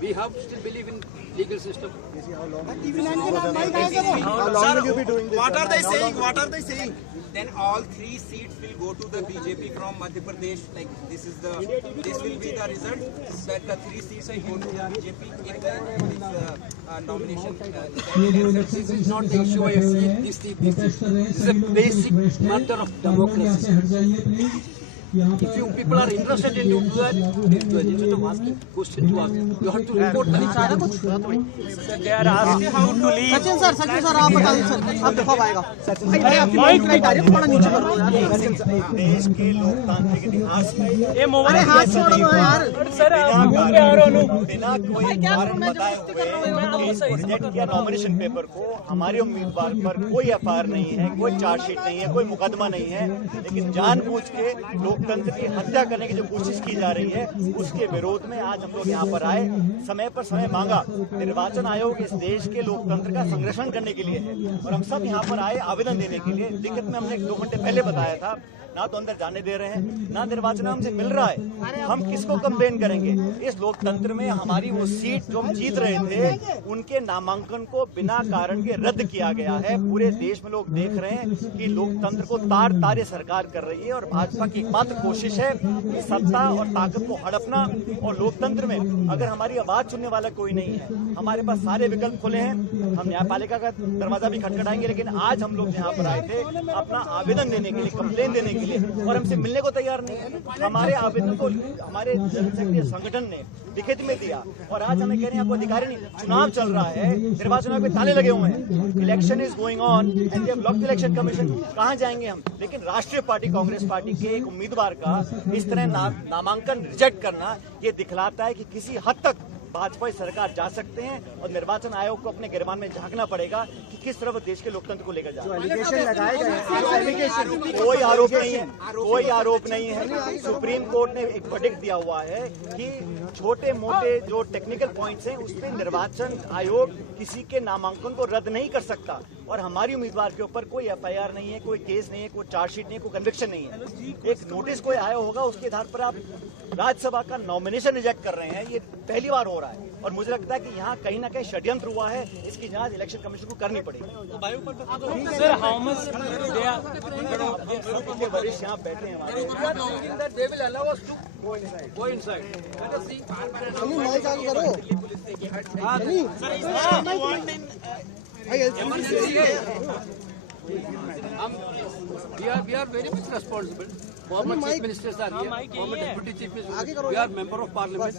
We have still believe in legal system. How long will you be doing this? What are they saying? What are they saying? Then all 3 seats will go to the BJP from Madhya Pradesh. Like this will be the result that the 3 seats will go to the BJP in the nomination. This is not the issue of this is a basic matter of democracy. If you people are interested in doing that, instead of asking question to us, you have to report that. They are asked you to leave. Sachin sir आप बताइए sir, आप देखो आएगा direct थोड़ा नीचे कर दो यार। देश के लोकतांत्रिक इतिहास में ये मोबाइल हाथ छोड़ दो यार। सर आप पे आ रहे हो बिना कोई कारण बताए हुए रिजेक्ट किया नॉमिनेशन पेपर को। हमारे उम्मीदवार पर कोई एफआईआर नहीं है, कोई चार्जशीट नहीं है, कोई मुकदमा नहीं है, लेकिन जानबूझ के लोकतंत्र की हत्या करने की जो कोशिश की जा रही है उसके विरोध में आज हम लोग यहाँ पर आए। समय पर समय मांगा। निर्वाचन आयोग इस देश के लोकतंत्र का संरक्षण करने के लिए है और हम सब यहाँ पर आए आवेदन देने के लिए। लिखित में हमने 2 घंटे पहले बताया था, ना तो अंदर जाने दे रहे हैं, ना निर्वाचन हमसे मिल रहा है। हम किसको कंप्लेन करेंगे? इस लोकतंत्र में हमारी वो सीट जो हम जीत रहे थे उनके नामांकन को बिना कारण के रद्द किया गया है। पूरे देश में लोग देख रहे हैं कि लोकतंत्र को तार तारे सरकार कर रही है और भाजपा की एकमात्र कोशिश है कि सत्ता और ताकत को हड़पना। और लोकतंत्र में अगर हमारी आवाज सुनने वाला कोई नहीं है, हमारे पास सारे विकल्प खुले हैं। हम न्यायपालिका का दरवाजा भी खटखटाएंगे, लेकिन आज हम लोग यहाँ पर आए थे अपना आवेदन देने के लिए, कंप्लेन देने के लिए, और हमसे मिलने को तैयार नहीं है। हमारे आवेदन को हमारे जनशक्ति संगठन ने लिखित में दिया और आज हमें कह रहे हैं आपको अधिकारी नहीं। चुनाव चल रहा है, निर्वाचन आयोग पे ताले लगे हुए हैं, election is going on and they have blocked the election commission. कहां जाएंगे हम? लेकिन राष्ट्रीय पार्टी कांग्रेस पार्टी के एक उम्मीदवार का इस तरह नामांकन रिजेक्ट करना ये दिखलाता है कि किसी हद तक भाजपा सरकार जा सकते हैं और निर्वाचन आयोग को अपने गिरबान में झांकना पड़ेगा कि किस तरफ देश के लोकतंत्र को लेकर जाए। कोई आरोप नहीं है, कोई आरोप नहीं है। सुप्रीम कोर्ट ने एक वर्डिक्ट दिया हुआ है कि छोटे मोटे जो टेक्निकल पॉइंट्स हैं उस पर निर्वाचन आयोग किसी के नामांकन को रद्द नहीं कर सकता। और हमारी उम्मीदवार के ऊपर कोई एफआईआर नहीं है, कोई केस नहीं है, कोई चार्जशीट नहीं है, कोई कन्विक्शन नहीं है। एक नोटिस कोई आया होगा, उसके आधार पर आप राज्यसभा का नॉमिनेशन रिजेक्ट कर रहे हैं। ये पहली बार हो रहा है और मुझे लगता है कि यहाँ कहीं ना कहीं षड्यंत्र हुआ है। इसकी जांच इलेक्शन कमीशन को करनी पड़ेगी। सर हाउ मच वरिष्ठ यहाँ बैठे हैं We are very much responsible. Former chief ministers are here. Former deputy chief ministers. We are member of parliament.